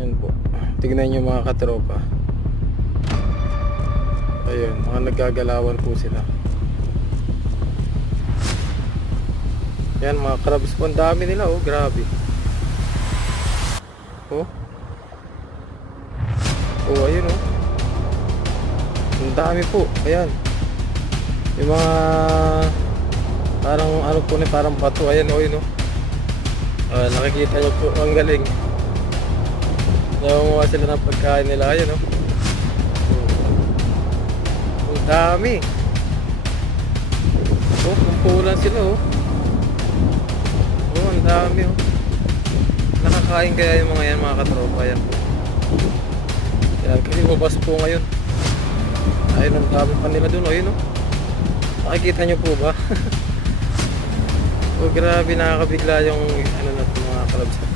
Yan po. Tignan nyo mga katropa. Ayun, mga naggagalawan po sila. Yan mga crabs po. Ang dami nila oh, grabe. Oh. Oh, ayun oh. Ang dami po. Ayan. Yung mga parang ano po ni parang bato. Ayan oh, yun oh. Nakikita nyo po, ang galing. Nakuha sila ng pagkain nila. Ayan oh. Ang dami. Oh, kumpulan sila oh. Oh, ang dami oh. Nakakain kaya yung mga yan mga katropa. Yan po. Yan, kasi mabas po ngayon. Ayun, ang dami pa nila dun. Ayun oh. Nakikita nyo po ba? Oh, grabe, nakakabigla yung ano na ito mga kalabs.